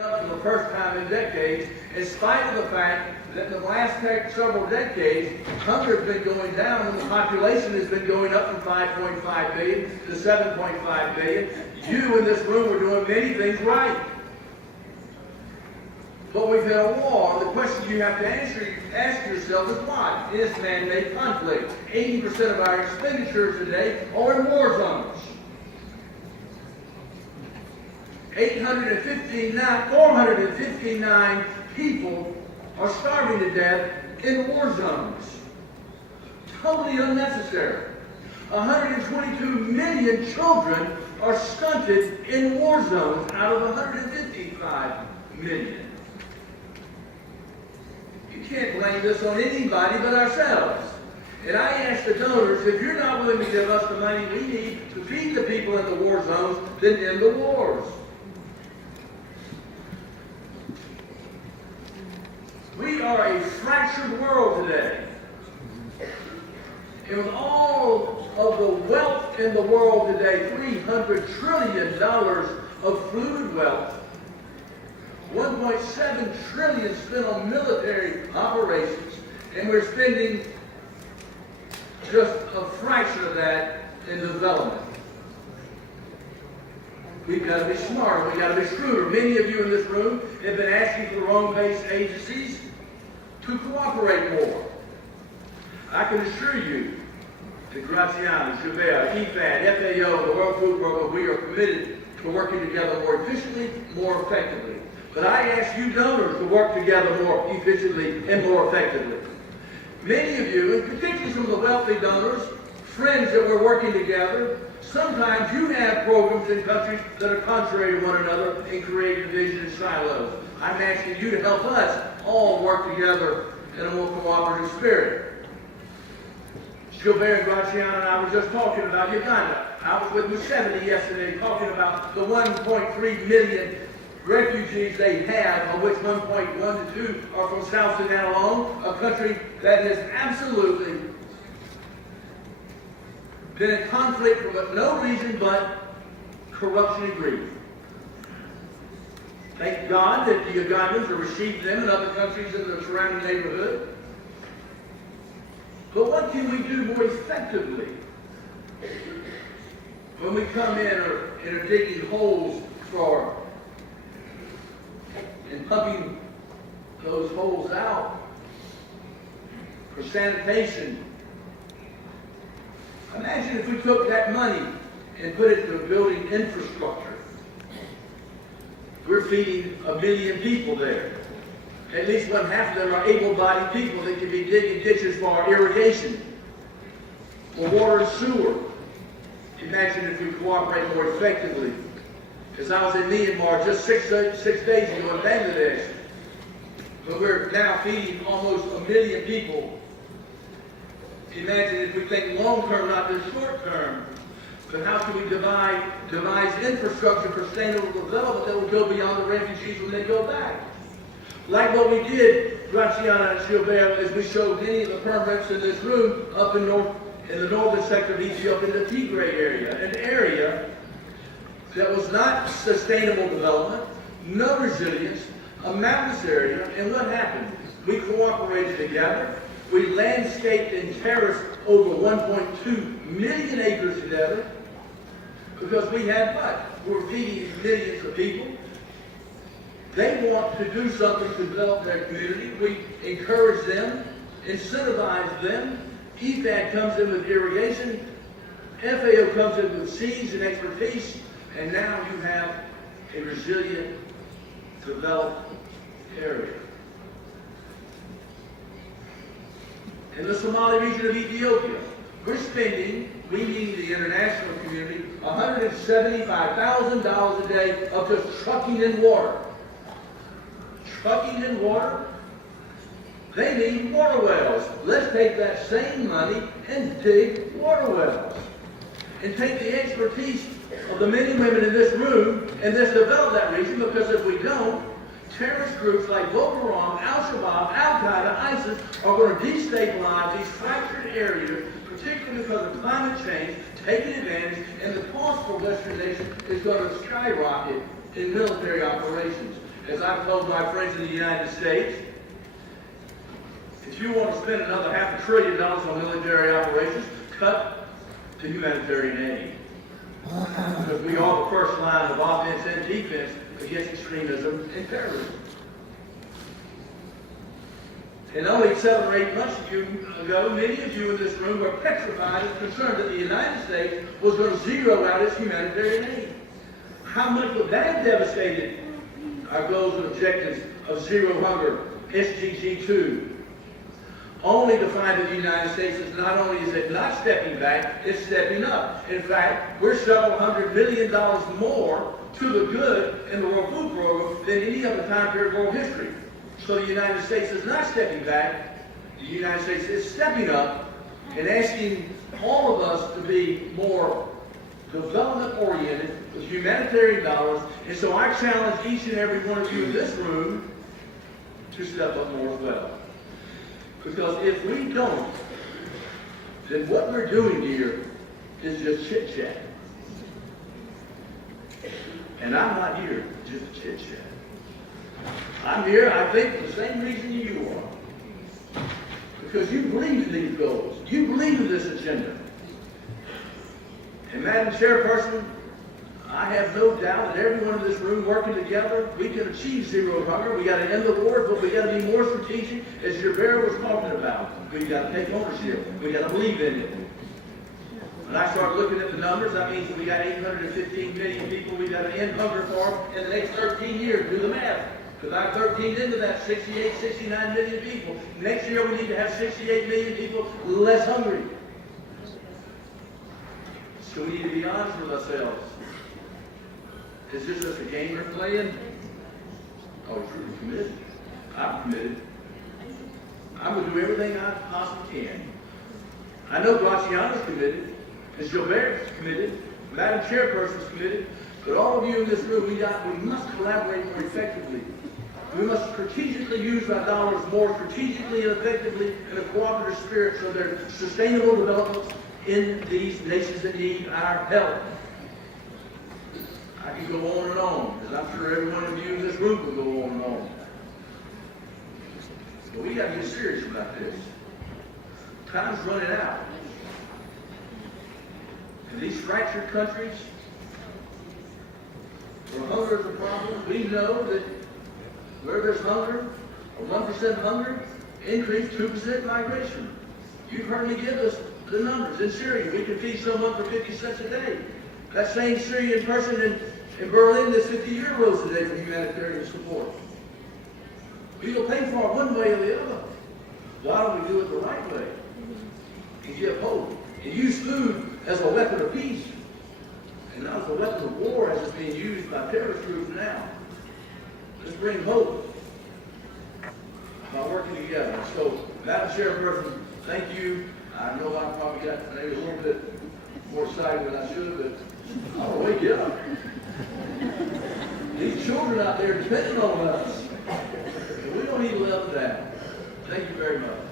Up for the first time in decades, in spite of the fact that in the last several decades, hunger has been going down and the population has been going up from 5.5 billion to 7.5 billion. You in this room are doing many things right. But we've had a war. The question you have to ask yourself is why? It is man-made conflict. 80% of our expenditures today are in war zones. 459 people are starving to death in war zones. Totally unnecessary. 122 million children are stunted in war zones out of 155 million. You can't blame this on anybody but ourselves. And I ask the donors, if you're not willing to give us the money we need to feed the people in the war zones, then end the wars. We are a fractured world today. And with all of the wealth in the world today, $300 trillion of food wealth, 1.7 trillion spent on military operations, and we're spending just a fraction of that in development. We've got to be smarter. We've got to be shrewder. Many of you in this room have been asking for Rome-based agencies to cooperate more. I can assure you that Graziano, Javert, EFAD, FAO, the World Food Program, we are committed to working together more efficiently, more effectively. But I ask you donors to work together more efficiently and more effectively. Many of you, and particularly some of the wealthy donors, friends that we're working together, sometimes you have programs in countries that are contrary to one another and create division and silos. I'm asking you to help us all work together in a more cooperative spirit. Gilbert, Graziano, and I were just talking about Uganda. I was with Museveni yesterday talking about the 1.3 million refugees they have, of which 1.1 to 2 are from South Sudan alone, a country that has absolutely been in conflict for no reason but corruption and greed. Thank God that the Ugandans have received them and other countries in the surrounding neighborhood. But what can we do more effectively when we come in and are digging holes and pumping those holes out for sanitation? Imagine if we took that money and put it to building infrastructure. We're feeding 1 million people there. At least one half of them are able-bodied people that can be digging ditches for our irrigation, for water and sewer. Imagine if we cooperate more effectively. As I was in Myanmar just six days ago in Bangladesh, but we're now feeding almost 1 million people. Imagine if we think long-term, not just short-term, but how can we devise infrastructure for sustainable development that will go beyond the refugees when they go back? Like what we did, Graziano and Gilbert, as we showed many of the permits in this room up in the northern sector of Ethiopia, in the Tigray area, an area that was not sustainable development, no resilience, a mountainous area, and what happened? We cooperated together. We landscaped and terraced over 1.2 million acres together because we had what? We were feeding millions of people. They want to do something to develop their community. We encourage them, incentivize them. EFAD comes in with irrigation. FAO comes in with seeds and expertise. And now you have a resilient, developed area. In the Somali region of Ethiopia, we're spending, we meaning the international community, $175,000 a day of just trucking in water. Trucking in water? They need water wells. Let's take that same money and dig water wells. And take the expertise of the men and women in this room and let's develop that region, because if we don't, terrorist groups like Boko Haram, Al-Shabaab, Al-Qaeda, ISIS are going to destabilize these fractured areas, particularly because of climate change, taking advantage, and the cost for Western nations is going to skyrocket in military operations. as I've told my friends in the United States, if you want to spend another $500 billion on military operations, cut to humanitarian aid. Because we are the first line of offense and defense against extremism and terrorism. And only 7 or 8 months ago, many of you in this room were petrified and concerned that the United States was going to zero out its humanitarian aid. How much would that have devastated our goals and objectives of zero hunger, SDG 2? Only to find that the United States is not only is it not stepping back, it's stepping up. In fact, we're several $100 million more to the good in the World Food Program than any other time period of world history. So the United States is not stepping back. The United States is stepping up and asking all of us to be more development-oriented with humanitarian dollars. And so I challenge each and every one of you in this room to step up more as well. Because if we don't, then what we're doing here is just chit-chat. And I'm not here just to chit-chat. I'm here, I think, for the same reason you are. Because you believe in these goals. You believe in this agenda. And Madam Chairperson, I have no doubt that everyone in this room working together, we can achieve zero hunger. We got to end the war, but we got to be more strategic, as Javert was talking about. We got to take ownership. We got to believe in it. When I start looking at the numbers, that means that we got 815 million people we got to end hunger for in the next 13 years. Do the math. Because I'm 13 into that, 68, 69 million people. Next year we need to have 68 million people less hungry. So we need to be honest with ourselves. Is this just a game we're playing? Are we truly committed? I'm committed. I'm going to do everything I possibly can. I know Graciano's committed, and Gilbert's committed, Madam Chairperson's committed, but all of you in this room, we must collaborate more effectively. We must strategically use our dollars more strategically and effectively in a cooperative spirit so there's sustainable development in these nations that need our help. I can go on and on, because I'm sure every one of you in this room will go on and on. But we got to get serious about this. Time's running out. In these fractured countries, where hunger is a problem, we know that where there's hunger, a 1% hunger, increase 2% migration. You've heard me give us the numbers. In Syria, we can feed someone for 50 cents a day. That same Syrian person in Berlin is 50 euros a day for humanitarian support. We will pay for it one way or the other. Why don't we do it the right way? And give hope. And use food as a weapon of peace. And not as a weapon of war as it's being used by terrorist groups now. Let's bring hope by working together. So, Madam Chairperson, thank you. I know I probably got maybe a little bit more excited than I should, but I'll wake you up. These children out there depending on us. And we don't need to let them down. Thank you very much.